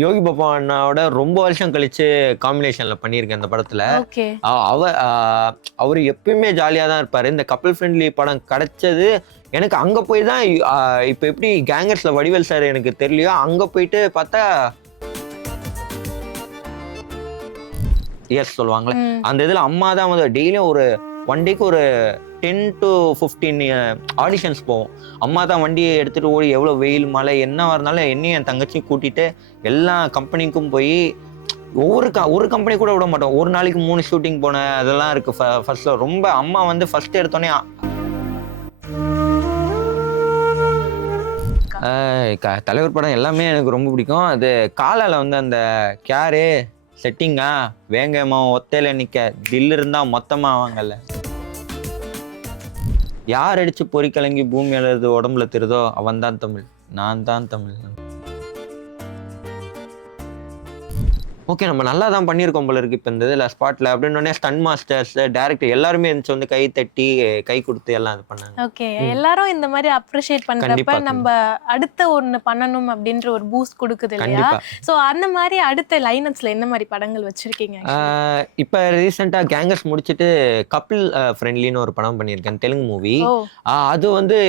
யோகி பாபா அண்ணாவோட ரொம்ப வருஷம் கழிச்சு காம்பினேஷன்ல பண்ணியிருக்கேன் இந்த படத்துல. ஓகே. அவர் எப்பயுமே ஜாலியா தான் இருப்பாரு. இந்த கப்பிள் ஃப்ரெண்ட்லி படம் கிடைச்சது எனக்கு அங்க போய் தான். இப்ப எப்படி கேங்கர்ஸ்ல வடிவேல் சார் எனக்கு தெரியலையோ, அங்க போயிட்டு பார்த்தா எஸ் சொல்லுவாங்களே, அந்த இதுல அம்மா தான் வந்து டெய்லியும் ஒரு ஒன் டேக்கு ஒரு 10 to 15 ஆடிஷன்ஸ் போவோம். அம்மா தான் வண்டியை எடுத்துட்டு ஓடி எவ்வளவு வெயில் மழை என்ன இருந்தாலும் என்னையும் என் தங்கச்சியும் கூட்டிட்டு எல்லா கம்பெனிக்கும் போய் ஒரு கம்பெனி கூட விட மாட்டோம். ஒரு நாளைக்கு 3 ஷூட்டிங் போன அதெல்லாம் இருக்கு. ஃபர்ஸ்ட்ல ரொம்ப அம்மா வந்து ஃபர்ஸ்ட் எடுத்தோடனே தலைவர் படம் எல்லாமே எனக்கு ரொம்ப பிடிக்கும். அது காலால வந்து அந்த கேரு செட்டிங்கா வேங்கம்மா ஒத்தையில நிக்க தில் இருந்தா மொத்தமா வாங்கல்ல. யார் அடிச்சு பொறி கலங்கி பூமி எழுது உடம்புல திருதோ அவன் தான் தமிழ், நான் தான் தமிழ். ஓகே, நம்ம நல்லா தான் பண்ணியிருக்கோம் போல இருக்கு இப்போ இந்த இதில் ஸ்பாட்ல அப்படின்னு ஸ்டன் மாஸ்டர்ஸ் டேரக்டர் எல்லாருமே இருந்துச்சு வந்து கை தட்டி கை கொடுத்து எல்லாம் இது பண்ணாங்க. ஓகே, எல்லாரும் இந்த மாதிரி அப்ரிஷியேட் பண்றப்ப நம்ம அடுத்த ஒண்ணு பண்ணணும் அப்படின்ற ஒரு பூஸ்ட் கொடுக்குது இல்லையா? சோ அந்த மாதிரி அடுத்த லைனப்ஸ்ல என்ன மாதிரி படங்கள் வச்சிருக்கீங்க? இப்போ ரீசெண்டா கேங்கர்ஸ் முடிச்சிட்டு கப்பிள் ஃப்ரெண்ட்லின்னு ஒரு படம் பண்ணியிருக்கேன், தெலுங்கு மூவி. அது வந்து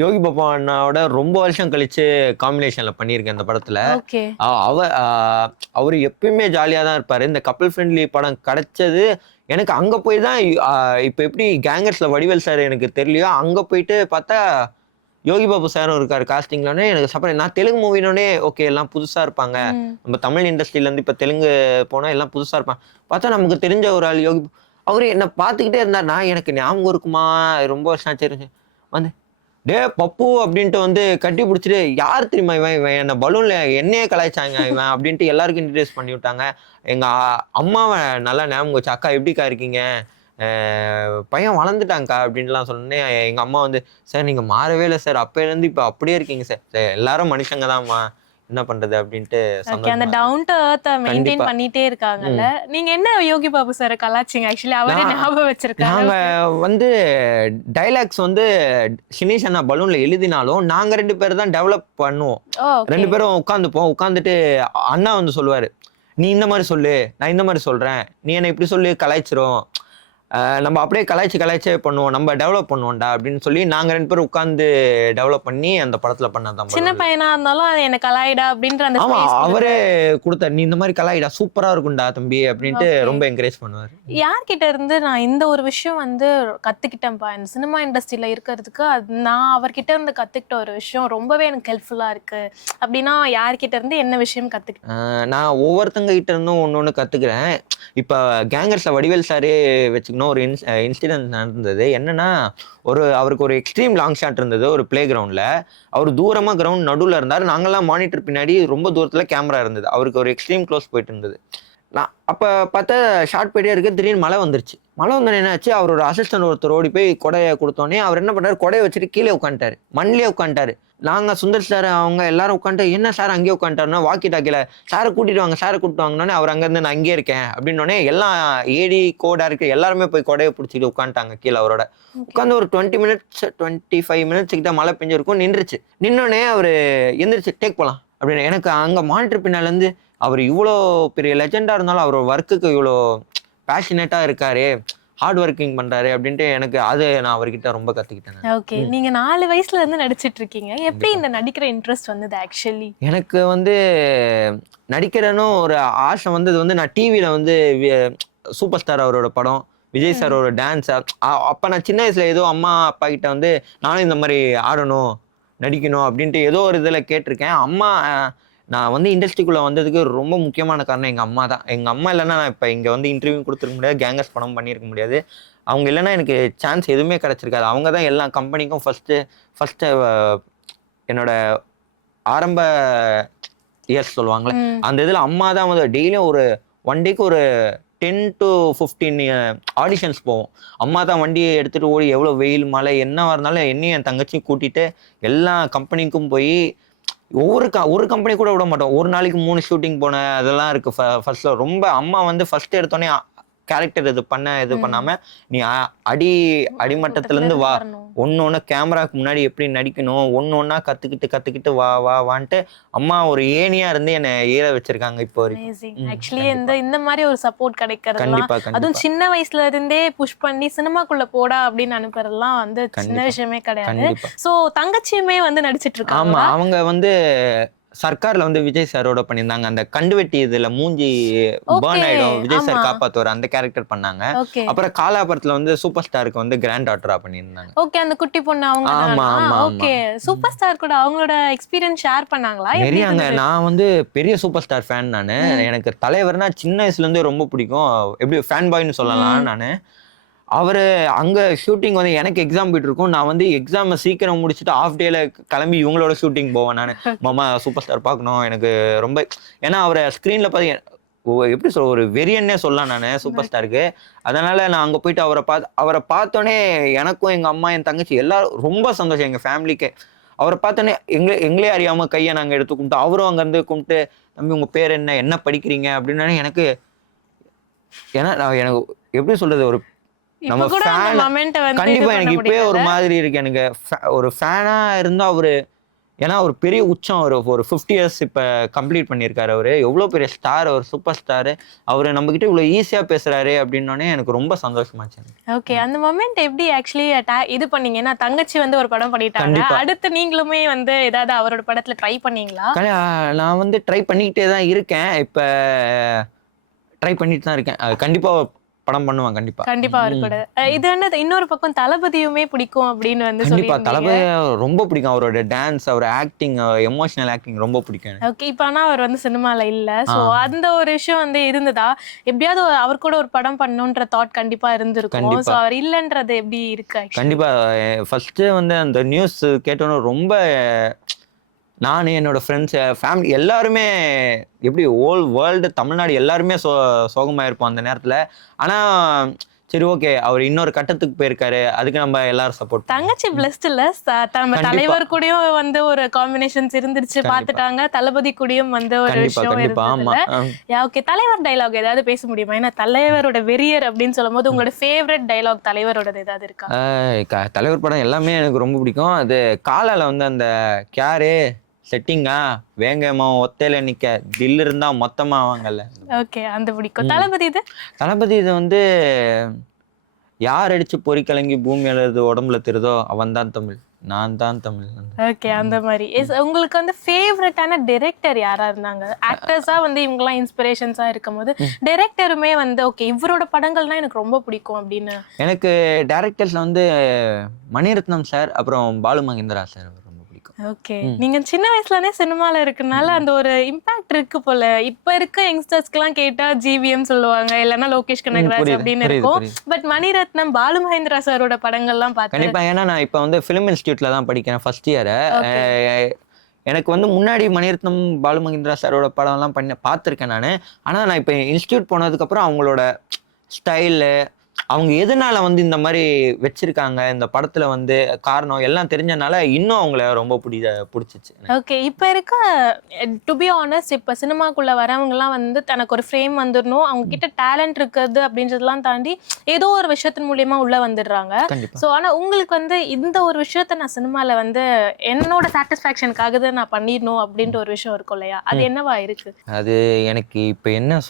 யோகி பாபா அண்ணாவோட ரொம்ப வருஷம் கழிச்சு காம்பினேஷன்ல பண்ணியிருக்கேன் இந்த படத்துல. அவர் எப்பயுமே ஜாலியா தான் இருப்பாரு. இந்த கப்பிள் ஃப்ரெண்ட்லி படம் கிடைச்சது எனக்கு அங்க போய் தான். இப்ப எப்படி கேங்கர்ஸ்ல வடிவேல் சார் எனக்கு தெரியலையோ, அங்க போயிட்டு பார்த்தா யோகி பாபு சாரும் இருக்காரு காஸ்டிங்லனே. எனக்கு சப்போர்ட். நான் தெலுங்கு மூவினோடனே ஓகே எல்லாம் புதுசா இருப்பாங்க, நம்ம தமிழ் இண்டஸ்ட்ரியில இருந்து இப்ப தெலுங்கு போனா எல்லாம் புதுசா இருப்பாங்க. பார்த்தா நமக்கு தெரிஞ்ச ஒரு ஆள் யோகி, அவரு என்ன பார்த்துக்கிட்டே இருந்தார். நான் எனக்கு ஞாபகம் இருக்குமா ரொம்ப வருஷம் ஆச்சு வந்து டே பப்பு அப்படின்ட்டு வந்து கட்டி பிடிச்சிட்டு, யார் தெரியுமா இவன் என்ன பலூன்ல என்னையே கலாய்ச்சாங்க இவன் அப்படின்ட்டு எல்லாருக்கும் இன்ட்ரடியூஸ் பண்ணி விட்டாங்க. எங்க அம்மாவை நல்லா ஞாபகம் வச்சு, அக்கா எப்படிக்கா இருக்கீங்க, பையன் வளர்ந்துட்டாங்கக்கா அப்படின்ட்டுலாம் சொன்னேன். எங்க அம்மா வந்து சார் நீங்க மாறவே இல்லை சார், அப்பையிலேருந்து இப்போ அப்படியே இருக்கீங்க சார், எல்லாரும் மனுஷங்க தான்மா, என்ன பண்றது அப்படின்ட்டு அந்த டவுன் டு எர்த் மெயின்டைன் பண்ணிட்டே இருக்காங்கல்ல. நீங்க என்ன யோகி பாபு சார் கலாச்சிங்க? ஆக்சுவலி அவரே ஞாபகம் வச்சிருக்காங்க. நாங்க வந்து டைலாக்ஸ் வந்து சினேஷ் அண்ணா பலூன்ல எழுதினாலும் நாங்க 2 பேர் தான் டெவலப் பண்ணுவோம். 2 பேரும் உட்காந்துப்போம். உட்காந்துட்டு அண்ணா வந்து சொல்லுவாரு, நீ இந்த மாதிரி சொல்லு, நான் இந்த மாதிரி சொல்றேன், நீ என்ன இப்படி சொல்லி கலாய்ச்சிரும், நம்ம அப்படியே கலாய்ச்சே பண்ணுவோம், நம்ம டெவலப் பண்ணுவோம்டா அப்படின்னு சொல்லி நாங்க 2 பேரும் உட்கார்ந்து டெவலப் பண்ணி அந்த படத்துல பண்ணதான். சின்ன பையனா இருந்தாலும் அது என்ன கலாய்டா அப்படின்ற அந்த ஆமா அவரே கொடுத்தாரு, நீ இந்த மாதிரி கலாய்டா சூப்பரா இருக்கும்டா தம்பி அப்படின்ட்டு ரொம்ப என்கரேஜ் பண்ணுவாரு. யார்கிட்ட இருந்து நான் இந்த ஒரு விஷயம் வந்து கத்துக்கிட்டேன்ப்பா இந்த சினிமா இண்டஸ்ட்ரியில இருக்கிறதுக்கு, நான் அவர்கிட்ட இருந்து கத்துக்கிட்ட ஒரு விஷயம் ரொம்பவே எனக்கு ஹெல்ப்ஃபுல்லா இருக்கு அப்படின்னா யார்கிட்ட இருந்து என்ன விஷயம் கத்துக்கிட்டேன்? நான் ஒவ்வொருத்தங்க கிட்ட இருந்தும் ஒன்னொன்னு கத்துக்கிறேன். இப்ப கேங்கர்ஸ்ல வடிவேல் சாரே வச்சுக்கணும், ஒரு இன்சிடென்ட் நடந்தது. என்னன்னா அவருக்கு ஒரு எக்ஸ்ட்ரீம் லாங் ஷாட் இருந்தது ஒரு பிளே கிரவுண்ட்ல. அவர் தூரமா கிரவுண்ட் நடுவில் இருந்தார், நாங்கெல்லாம் மானிட்டர் பின்னாடி ரொம்ப தூரத்துல கேமரா இருந்தது. அவருக்கு ஒரு எக்ஸ்ட்ரீம் க்ளோஸ் போயிட்டு இருந்தது. நான் அப்ப பார்த்தா ஷார்ட் போயிட்டே இருக்கு, திடீர்னு மழை வந்துருச்சு. மழை வந்தோடனே என்னாச்சு, அவரோட அசிஸ்டன்ட் ஒருத்தர் ஓடி போய் கொடையை கொடுத்தோடனே அவர் என்ன பண்ணாரு, கொடையை வச்சுட்டு கீழே உட்காந்துட்டாரு, மண்ணிலே உட்காந்துட்டாரு. நாங்க சுந்தர் சார் அவங்க எல்லாரும் உட்காந்துட்டு என்ன சார் அங்கேயே உட்காந்துட்டாருன்னா, வாக்கி டாக்கில சாரை கூட்டிட்டு வாங்கினோடனே அவர் அங்கேருந்து நான் அங்கேயே இருக்கேன் அப்படின்னோடனே எல்லாம் ஏடி கோ டைரக்டர் எல்லாருமே போய் கொடையை பிடிச்சிட்டு உட்காந்துட்டாங்க கீழே. அவரோட உட்காந்து ஒரு 25 மினிட்ஸ் கிட்ட மழை பெஞ்சிருக்கும், நின்றுச்சு. நின்னோடனே அவர் எந்திரிச்சு டேக் போகலாம் அப்படின்னு. எனக்கு அங்க மானிட்டர் பின்னால இருந்து, அவர் இவ்வளோ பெரிய லெஜெண்டா இருந்தாலும் அவர் ஒர்க்குக்கு இவ்வளோ பேஷனேட்டா இருக்காரு, ஹார்ட் ஒர்க்கிங் பண்றாரு அப்படின்ட்டு எனக்கு அது நான் அவர்கிட்ட ரொம்ப கத்துக்கிட்டேன். ஓகே, நீங்க 4 வயசுல இருந்து நடிச்சிட்டு இருக்கீங்க. எப்படி இந்த நடிக்கிற இன்ட்ரெஸ்ட் வந்தது? ஆக்சுவலி எனக்கு வந்து நடிக்கிறன்னு ஒரு ஆசை வந்தது வந்து, நான் டிவியில வந்து சூப்பர் ஸ்டார் அவரோட படம், விஜய் சாரோட டான்ஸ், அப்ப நான் சின்ன வயசுல ஏதோ அம்மா அப்பா கிட்ட வந்து நானும் இந்த மாதிரி ஆடணும் நடிக்கணும் அப்படின்ட்டு ஏதோ ஒரு இதுல கேட்டிருக்கேன். அம்மா நான் வந்து இண்டஸ்ட்ரிக்குள்ள வந்ததுக்கு ரொம்ப முக்கியமான காரணம் எங்க அம்மா தான். எங்க அம்மா இல்லைன்னா நான் இப்போ இங்க வந்து இன்டர்வியூ கொடுத்துருக்க முடியாது, கேங்கர்ஸ் படம் பண்ணியிருக்க முடியாது. அவங்க இல்லைன்னா எனக்கு சான்ஸ் எதுவுமே கிடைச்சிருக்காது. அவங்க தான் எல்லா கம்பெனிக்கும் ஃபர்ஸ்ட் என்னோட ஆரம்ப இயர்ஸ் சொல்லுவாங்களே, அந்த இதுல அம்மா தான் வந்து டெய்லியும் ஒரு ஒன் டேக்கு ஒரு 10 to 15 ஆடிஷன்ஸ் போவோம். அம்மா தான் வண்டியை எடுத்துட்டு ஓடி எவ்வளவு வெயில் மழை என்ன இருந்தாலும் என்னையும் என் தங்கச்சியும் கூட்டிட்டு எல்லா கம்பெனிக்கும் போய் ஒரு கம்பெனி கூட விட மாட்டோம். ஒரு நாளைக்கு 3 ஷூட்டிங் போன அதெல்லாம் இருக்கு. ஃபர்ஸ்ட்ல ரொம்ப அம்மா வந்து ஃபர்ஸ்ட் எடுத்தோடனே கேரக்டர் இது பண்ணாம நீ அடிமட்டத்துல இருந்து வா, ஒன்னு கேமராக்கு முன்னாடி எப்படி நடிக்கணும் ஒன்னா கத்துக்கிட்டு வான்ட்டு அம்மா ஒரு ஏணியா இருந்து என்னை ஏற வச்சிருக்காங்க இப்போ வரைக்கும். ஆக்சுவலி இந்த மாதிரி ஒரு சப்போர்ட் கிடைக்கிறதுலாம், கண்டிப்பா அதுவும் கண்டிப்பா சின்ன வயசுல இருந்தே புஷ் பண்ணி சினிமாக்குள்ள போடா அப்படின்னு அனுப்புறதுலாம் வந்து சின்ன கண்டிப்பா விஷயமே கிடையாது. கண்டிப்பா. சோ தங்கச்சியுமே வந்து நடிச்சிட்டு ஆமா, இருக்காங்க. அவங்க வந்து சர்க்கார்ல வந்து விஜய் சாரோட பண்ணியிருந்தாங்க. அந்த கண்டுவெட்டி இதுல மூஞ்சி ஓகே, பர்ன் ஆயிடும், விஜய் ஆமா, சார் காப்பாத்துவார், அந்த கேரக்டர் பண்ணாங்க. ஓகே, அப்புறம் காலாபுரத்துல வந்து சூப்பர் ஸ்டாருக்கு வந்து கிராண்ட் டாட்டரா பண்ணியிருந்தாங்க. ஓகே. அந்த குட்டி பொண்ணு அவங்க ஆமா தானா? ஆமா ஆமா. ஓகே. சூப்பர் ஸ்டார் கூட அவங்களோட எக்ஸ்பீரியன்ஸ் ஷேர் பண்ணாங்களா? எப்படி நிறையாங்க. இருந்தது? நான் வந்து பெரிய சூப்பர் ஸ்டார் ஃபேன் நானு. எனக்கு தலைவர்னா சின்ன வயசுல இருந்தே ரொம்ப பிடிக்கும். எப்படி ஃபேன் பாய்னு சொல்லலாம் நானு. அவரு அங்க ஷூட்டிங் வந்து எனக்கு எக்ஸாம் போயிட்டு இருக்கும். நான் வந்து எக்ஸாம் சீக்கிரம் முடிச்சுட்டு ஆஃப் டேல கிளம்பி இவங்களோட ஷூட்டிங் போவேன் நானு. மாமா சூப்பர் ஸ்டார் பார்க்கணும் எனக்கு ரொம்ப, ஏன்னா அவரை ஸ்க்ரீன்ல பார்த்து எப்படி சொல்ல, ஒரு வெறியன்னே சொல்லலாம் நானு சூப்பர் ஸ்டாருக்கு. அதனால நான் அங்க போயிட்டு அவரை பார்த்தோன்னே எனக்கும் எங்க அம்மா என் தங்கச்சி எல்லாரும் ரொம்ப சந்தோஷம், எங்க ஃபேமிலிக்கே. அவரை பார்த்தோன்னே எங்களே அறியாம கையை நாங்க எடுத்து கும்பிட்டு, அவரும் அங்க இருந்து கும்பிட்டு, தம்பி உங்க பேர் என்ன படிக்கிறீங்க அப்படின்னு எனக்கு, ஏன்னா எனக்கு எப்படி சொல்றது, ஒரு நம்ம இப்ப கூட அந்த ஃபேன் மொமெண்ட்ட வந்து இது கண்டிப்பா பண்ண எனக்கு இப்பயே ஒரு முடியல. மாதிரி இருக்கு எனக்கு. ஒரு ஃபேனா இருந்தா அவரு, ஏன்னா ஒரு பெரிய உச்சம், ஒரு 50 இயர்ஸ் இப்ப கம்ப்ளீட் பண்ணியிருக்காரு அவரு. எவ்வளவு பெரிய ஸ்டார், ஒரு சூப்பர் ஸ்டார். அவரு நம்ம கிட்ட இவ்வளவு ஈஸியா பேசுறாரு அப்படின்னோடனே எனக்கு ரொம்ப சந்தோஷமாச்சு எனக்கு. ஓகே. அந்த மொமெண்ட் எப்படி ஆக்சுவலி இது பண்ணீங்க? ஏன்னா தங்கச்சி வந்து ஒரு படம் பண்ணிட்டாங்க. கண்டிப்பா. அடுத்து நீங்களுமே வந்து ஏதாவது அவரோட படத்துல ட்ரை பண்ணீங்களா? நான் வந்து ட்ரை பண்ணிக்கிட்டே தான் இருக்கேன். இப்ப ட்ரை பண்ணிட்டு தான் இருக்கேன். கண்டிப்பா படம் பண்ணுவேன் கண்டிப்பா. கண்டிப்பா அவர் கூட. இது என்னது, இன்னொரு பக்கம் தளபதியுமே பிடிக்கும் அப்படின்னு வந்து கண்டிப்பா சொல்லியிருந்தீங்க. தளபதி ரொம்ப பிடிக்கும். அவரோட டான்ஸ், அவர் ஆக்டிங், எமோஷனல் ஆக்டிங் ரொம்ப பிடிக்கும் எனக்கு. ஓகே. இப்ப ஆனா அவர் வந்து சினிமால இல்ல. சோ அந்த ஒரு விஷயம் வந்து இருந்ததா? எப்படியாவது அவர் கூட ஒரு படம் பண்ணணும்ன்ற தாட் கண்டிப்பா இருந்திருக்கும். கண்டிப்பா. சோ அவர் இல்லன்றது எப்படி இருக்கு actually? கண்டிப்பா. ஃபர்ஸ்ட் வந்து அந்த நியூஸ் கேட்டோன்னு ரொம்ப, நான் என்னோட ஃப்ரெண்ட்ஸ் ஃபேமிலி எல்லாருமே, எப்படி ஹோல் வேர்ல்டு தமிழ்நாடு எல்லாருமே சோகமா இருப்போம் அந்த நேரத்துல. ஆனா சரி ஓகே, அவர் இன்னொரு கட்டத்துக்கு போயிருக்காரு, அதுக்கு நம்ம எல்லாரும் சப்போர்ட். தங்கச்சி பிளஸ்ட் இல்ல, நம்ம கண்டிப்பா தலைவர் கூடயும் வந்து ஒரு காம்பினேஷன்ஸ் இருந்துருச்சு, கண்டிப்பா பாத்துட்டாங்க. தளபதி கூடயும் வந்து ஒரு கண்டிப்பா விஷயம் கண்டிப்பா ஆமா. இருந்ததுல. ஓகே. தலைவர் டைலாக் ஏதாவது பேச முடியுமா? ஏன்னா தலைவரோட வெறியர் அப்படின்னு சொல்லும் போது உங்களோட ஃபேவரட் டைலாக் தலைவரோடது ஏதாவது இருக்கா? தலைவர் படம் எல்லாமே எனக்கு ரொம்ப பிடிக்கும். அது காலால வந்து அந்த கேரு செட்டிங்கா வேங்கமா ஒத்தையில நிக்க தில் இருந்தா மொத்தமா வாங்கல்ல. ஓகே. அந்த பிடிக்கும். தளபதி இது? தளபதி இது வந்து, யார் அடிச்சு பொறிக்கலங்கி பூமி அழுது உடம்புல தெரிதோ அவன் தான் தமிழ், நான் தான் தமிழ். ஓகே. அந்த மாதிரி உங்களுக்கு வந்து ஃபேவரட்டான டைரக்டர் யாரா இருந்தாங்க? ஆக்டர்ஸா வந்து இவங்கெல்லாம் இன்ஸ்பிரேஷன்ஸா இருக்கும்போது டைரக்டருமே வந்து ஓகே இவரோட படங்கள்னா எனக்கு ரொம்ப பிடிக்கும் அப்படின்னு. எனக்கு டைரக்டர்ஸ்ல வந்து மணிரத்னம் சார், அப்புறம் பாலு மகேந்திரா சார் ரொம்ப பிடிக்கும். ஓகே. நீங்க சின்ன வயசுலனே சினிமால இருக்கனால அந்த ஒரு இம்பாக்ட் இருக்கு போல. இப்ப இருக்க யங்ஸ்டர்ஸ்க்குலாம் கேட்டா ஜிவிஎம் சொல்லுவாங்க, இல்லைன்னா லோகேஷ் கனகராஜ் புரியுது அப்படின்னு புரியுது இருக்கும். புரியுது. பட் மணிரத்னம், பாலு மகேந்திரா சாரோட படங்கள்லாம் பார்த்து. கண்டிப்பா. ஏன்னா நான் இப்ப வந்து ஃபிலிம் இன்ஸ்டியூட்ல தான் படிக்கிறேன் ஃபர்ஸ்ட் இயர். ஓகே. எனக்கு வந்து முன்னாடி மணிரத்னம் பாலு மகேந்திரா சாரோட படம்லாம் பார்த்துருக்கேன் நான். ஆனால் நான் இப்போ இன்ஸ்டியூட் போனதுக்கப்புறம் அவங்களோட ஸ்டைலு, அவங்க எதனால வந்து இந்த மாதிரி வச்சிருக்காங்க இந்த படத்துல வந்து காரணம் எல்லாம் தெரிஞ்சனால இன்னும் அவங்கள ரொம்ப பிடிச்சிச்சு. ஓகே. இப்ப இருக்க டு பி ஆனஸ்ட், இப்ப சினிமாக்குள்ள வரவங்கலாம் வந்து தனக்கு ஒரு ஃப்ரேம் வந்துடணும், அவங்க கிட்ட டேலண்ட் இருக்குது அப்படின்றதெல்லாம் தாண்டி ஏதோ ஒரு விஷயத்தின் மூலியமா உள்ள வந்துடுறாங்க. கண்டிப்பா. ஸோ ஆனா உங்களுக்கு வந்து இந்த ஒரு விஷயத்த நான் சினிமால வந்து என்னோட சாட்டிஸ்ஃபேக்ஷனுக்காக தான் நான் பண்ணிடணும் அப்படின்ற ஒரு விஷயம் இருக்கும் இல்லையா? அது என்னவா இருக்கு? அது எனக்கு இப்ப என்ன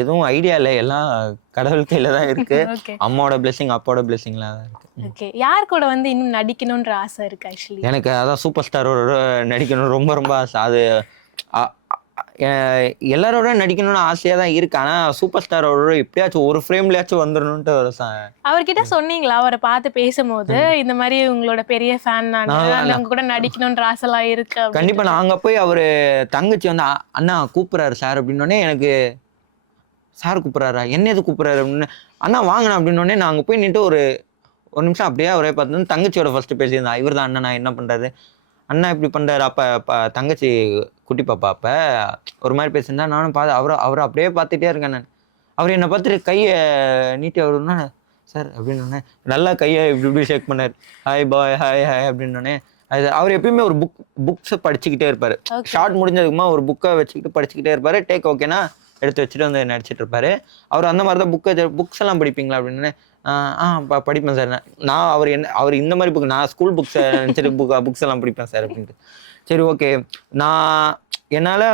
எதுவும் ஐடியா இல்லை, எல்லாம் கடவுள் கையில தான் இருக்கு. ஓகே. அம்மாவோட பிளெஸிங் அப்பாவோட பிளெஸிங்லாம் தான் இருக்கு. ஓகே. யார் கூட வந்து இன்னும் நடிக்கணும்ன்ற ஆசை இருக்கு ஆக்சுவலி? எனக்கு அதான் சூப்பர் ஸ்டாரோட நடிக்கணும் ரொம்ப ரொம்ப ஆசை. அது எல்லாரோட நடிக்கணும்னு ஆசையா தான் இருக்கு. ஆனா சூப்பர் ஸ்டாரோட எப்படியாச்சும் ஒரு ஃப்ரேம்லயாச்சும் வந்துடணும்ட்டு ஒரு அவர்கிட்ட சொன்னீங்களா அவரை பார்த்து பேசும்போது இந்த மாதிரி உங்களோட பெரிய ஃபேன் நான், அவங்க கூட நடிக்கணும்ன்ற ஆசைலாம் இருக்கு? கண்டிப்பா. நான் அங்க போய் அவரு தங்கச்சி வந்து அண்ணா கூப்பிடுறாரு சார் அப்படின்னோடனே எனக்கு, சார் கூப்பிடுறாரா, என்ன எது கூப்பிடுறாரு அப்படின்னு, அண்ணா வாங்கினா அப்படின்னோடனே நான் அங்கே போய் நின்று ஒரு நிமிஷம் அப்படியே அவரே பார்த்து தங்கச்சியோட ஃபர்ஸ்ட் பேசியிருந்தா, இவர் தான் அண்ணா என்ன பண்றாரு, அண்ணா இப்படி பண்றாரு. அப்ப தங்கச்சி குட்டி பாப்பா அப்ப ஒரு மாதிரி பேசியிருந்தா, நானும் பார்த்து அவரை அப்படியே பார்த்துட்டே இருக்கேன் நான். அவர் என்னை பார்த்துட்டு கையை நீட்டி அவருன்னா சார் அப்படின்னு நல்லா கையை இப்படி ஷேக் பண்ணார், ஹாய் பாய் ஹாய் ஹாய் அப்படின்னோடனே. அது அவர் எப்பயுமே ஒரு புக்ஸை படிச்சுக்கிட்டே இருப்பாரு. ஷார்ட் முடிஞ்சதுக்குமா ஒரு புக்கை வச்சுக்கிட்டு படிச்சுக்கிட்டே இருப்பாரு. டேக் ஓகேனா எடுத்து வச்சுட்டு வந்து நடிச்சிட்டு இருப்பாரு. அவர் அந்த மாதிரி தான் புக்ஸ் எல்லாம் படிப்பீங்களா அப்படின்னு. படிப்பேன் சார். நான் அவர் இந்த மாதிரி புக், நான் ஸ்கூல் புக்ஸ் நினச்சிட்டு புக்ஸ் எல்லாம் படிப்பேன் சார் அப்படின்ட்டு. சரி ஓகே. நான் என்னால்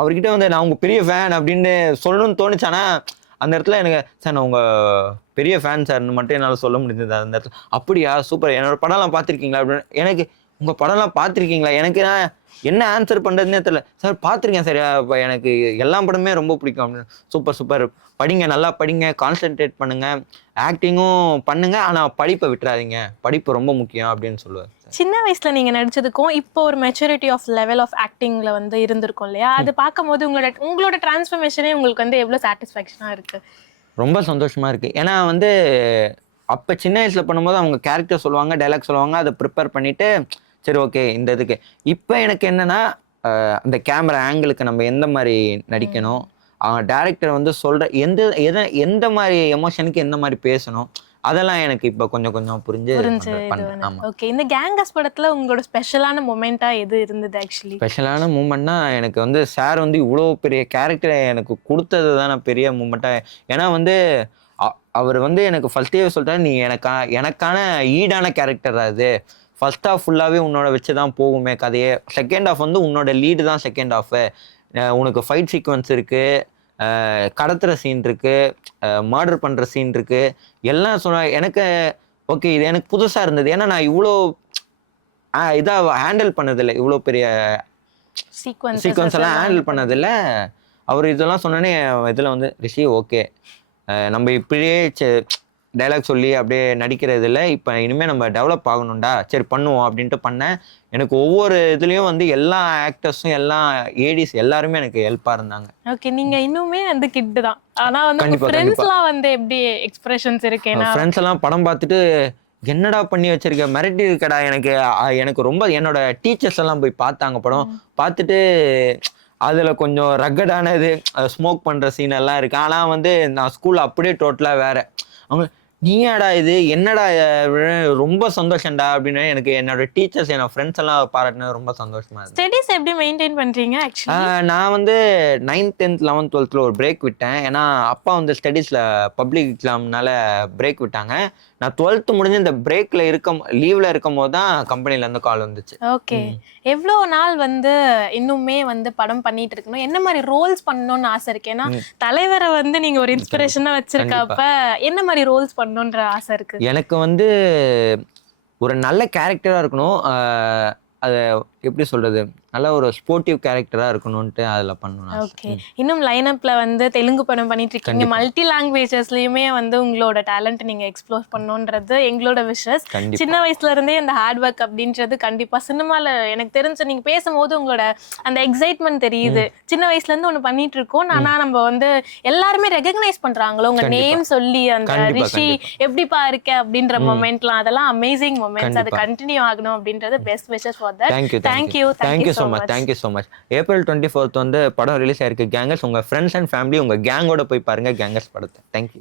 அவர்கிட்ட வந்து நான் உங்கள் பெரிய ஃபேன் அப்படின்னு சொல்லணும்னு தோணுச்சானா அந்த இடத்துல எனக்கு சார் நான் உங்கள் பெரிய ஃபேன் சார்னு மட்டும் என்னால் சொல்ல முடிஞ்சது அந்த இடத்துல. அப்படியா சூப்பர், என்னோட படம்லாம் பார்த்துருக்கீங்களா அப்படின்னு. எனக்கு உங்கள் படம்லாம் பார்த்துருக்கீங்களா, எனக்கு நான் என்ன ஆன்சர் பண்ணுறதுனே தெரியல. சார் பார்த்துருக்கேன் சார், எனக்கு எல்லா படமே ரொம்ப பிடிக்கும் அப்படின்னு. சூப்பர் சூப்பர், படிங்க, நல்லா படிங்க, கான்சென்ட்ரேட் பண்ணுங்க, ஆக்டிங்கும் பண்ணுங்க, ஆனால் படிப்பை விட்டுறாதீங்க, படிப்பு ரொம்ப முக்கியம் அப்படின்னு சொல்லுவார். சின்ன வயசுல நீங்க நடிச்சதுக்கும் இப்போ ஒரு மெச்சூரிட்டி ஆஃப் லெவல் ஆஃப் ஆக்டிங்ல வந்து இருந்திருக்கும் இல்லையா, அது பார்க்கும்போது உங்களோட டிரான்ஸ்ஃபர்மேஷனே உங்களுக்கு வந்து எவ்வளவு சாட்டிஸ்ஃபேக்ஷனா இருக்கு? ரொம்ப சந்தோஷமா இருக்கு. ஏன்னா வந்து அப்போ சின்ன வயசில் பண்ணும்போது அவங்க கேரக்டர் சொல்லுவாங்க, டைலாக் சொல்லுவாங்க, அதை ப்ரிப்பேர் பண்ணிட்டு சரி ஓகே இந்த இதுக்கு. இப்போ எனக்கு என்னன்னா அந்த கேமரா ஆங்கிளுக்கு நம்ம எந்த மாதிரி நடிக்கணும், டேரக்டர் வந்து சொல்ற எந்த மாதிரி எமோஷனுக்கு எந்த மாதிரி பேசணும், அதெல்லாம் எனக்கு இப்போ கொஞ்சம் கொஞ்சம் புரிஞ்சு. ஓகே, இந்த கேங்கஸ் படத்துல உங்களோட ஸ்பெஷலான மொமெண்டா எது இருந்தது? ஆக்சுவலி ஸ்பெஷலான மூமெண்ட்னா எனக்கு வந்து சார் வந்து இவ்வளோ பெரிய கேரக்டரை எனக்கு கொடுத்தது தானே பெரிய மூமெண்ட்டா. ஏன்னா வந்து அவர் வந்து எனக்கு ஃபர்ஸ்டே சொல்லிட்டாரு, நீ எனக்கான ஈடான கேரக்டர் அது. ஃபர்ஸ்ட் ஹாஃப் ஃபுல்லாகவே உன்னோட வச்சு தான் போகுமே கதையே, செகண்ட் ஹாஃப் வந்து உன்னோட லீடு தான் செகண்ட் ஹாஃபு. உனக்கு ஃபைட் சீக்வன்ஸ் இருக்குது, கடத்துகிற சீன் இருக்குது, மர்டர் பண்ணுற சீன் இருக்குது, எல்லாம் சொன்ன எனக்கு ஓகே. இது எனக்கு புதுசாக இருந்தது. ஏன்னா நான் இவ்வளோ இதாக ஹேண்டில் பண்ணதில்லை, இவ்வளோ பெரிய சீக்வன்ஸ் எல்லாம் ஹேண்டில் பண்ணதில்லை. அவர் இதெல்லாம் சொன்னோன்னே இதில் வந்து ரிஷி ஓகே, நம்ம இப்படியே டைலாக் சொல்லி அப்படியே நடிக்கிறது இல்லை, இப்போ இனிமேல் நம்ம டெவலப் ஆகணும்டா, சரி பண்ணுவோம் அப்படின்ட்டு பண்ணேன். எனக்கு ஒவ்வொரு இதுலேயும் வந்து எல்லா ஆக்டர்ஸும் எல்லா ஏடிஸ் எல்லாருமே எனக்கு ஹெல்ப்பாக இருந்தாங்க. ஓகே, நீங்கள் இன்னுமே வந்து கிட்டு தான், ஆனால் வந்து ஃப்ரெண்ட்ஸ்லாம் வந்து எப்படி எக்ஸ்பிரஷன்ஸ் இருக்கு? ஃப்ரெண்ட்ஸ் எல்லாம் படம் பார்த்துட்டு என்னடா பண்ணி வச்சிருக்க, மிரட்டி இருக்கடா. எனக்கு ரொம்ப என்னோட டீச்சர்ஸ் எல்லாம் போய் பார்த்தாங்க, படம் பார்த்துட்டு அதில் கொஞ்சம் ரக்கடானது, ஸ்மோக் பண்ணுற சீன் எல்லாம் இருக்குது. ஆனால் வந்து நான் ஸ்கூலில் அப்படியே டோட்டலாக வேறு. அவங்க நீயாடா இது என்னடா, ரொம்ப சந்தோஷம்டா அப்படின்னு எனக்கு என்னோட டீச்சர்ஸ் என்னோட ஃப்ரெண்ட்ஸ் எல்லாம் பாராட்டினது ரொம்ப சந்தோஷமா இருக்கு. ஸ்டடீஸ் எப்படி மெயின்டைன் பண்றீங்க? நான் வந்து 9th 10th 11th 12th ஒரு பிரேக் விட்டேன். ஏன்னா அப்பா வந்து ஸ்டடீஸ்ல பப்ளிக் எக்ஸாம்னால பிரேக் விட்டாங்க. நான் 12th முடிஞ்சு இந்த பிரேக்ல லீவ்ல இருக்கும் போது தான் கம்பெனில இருந்து கால் வந்துச்சு. ஓகே, எவ்வளோ நாள் வந்து இன்னுமே வந்து படம் பண்ணிட்டு இருக்கணும், என்ன மாதிரி ரோல்ஸ் பண்ணணும்னு ஆசை இருக்கு? ஏன்னா தலைவரை வந்து நீங்க ஒரு இன்ஸ்பிரேஷனா வச்சிருக்கப்ப என்ன மாதிரி ரோல்ஸ் பண்ணணும்ன்ற ஆசை இருக்கு? எனக்கு வந்து ஒரு நல்ல கேரக்டரா இருக்கணும், அதை எப்படி சொல்றது, நல்ல ஒரு ஸ்போர்ட்டிவ் கேரக்டரா இருக்கணும்ட்டு அதுல பண்ணணும். ஓகே, இன்னும் லைனப்ல வந்து தெலுங்கு படம் பண்ணிட்டு இருக்கீங்க, மல்டி லாங்குவேஜஸ்லயுமே வந்து உங்களோட டேலண்ட் நீங்க எக்ஸ்ப்ளோர் பண்ணணும்ன்றது எங்களோட விஷஸ். சின்ன வயசுல இருந்தே இந்த ஹார்ட் ஒர்க் அப்படின்றது கண்டிப்பா சினிமால எனக்கு தெரிஞ்சு நீங்க பேசும்போது உங்களோட அந்த எக்ஸைட்மெண்ட் தெரியுது. சின்ன வயசுல இருந்து ஒண்ணு பண்ணிட்டு இருக்கோம், ஆனா நம்ம வந்து எல்லாருமே ரெகக்னைஸ் பண்றாங்களோ உங்க நேம் சொல்லி, அந்த ரிஷி எப்படிப்பா இருக்க அப்படின்ற மொமெண்ட்லாம், அதெல்லாம் அமேசிங் மொமெண்ட்ஸ். அது கண்டினியூ ஆகணும் அப்படின்றது best wishes for that. Thank you so much. Thank you so much. April 24th வந்து படம் ரிலீஸ் ஆயிருக்கு கேங்கர்ஸ். உங்க ஃப்ரெண்ட்ஸ் அண்ட் ஃபேமிலி உங்க கேங்கோட போய் பாருங்க கேங்கர்ஸ் படத்தை. தேங்க்யூ.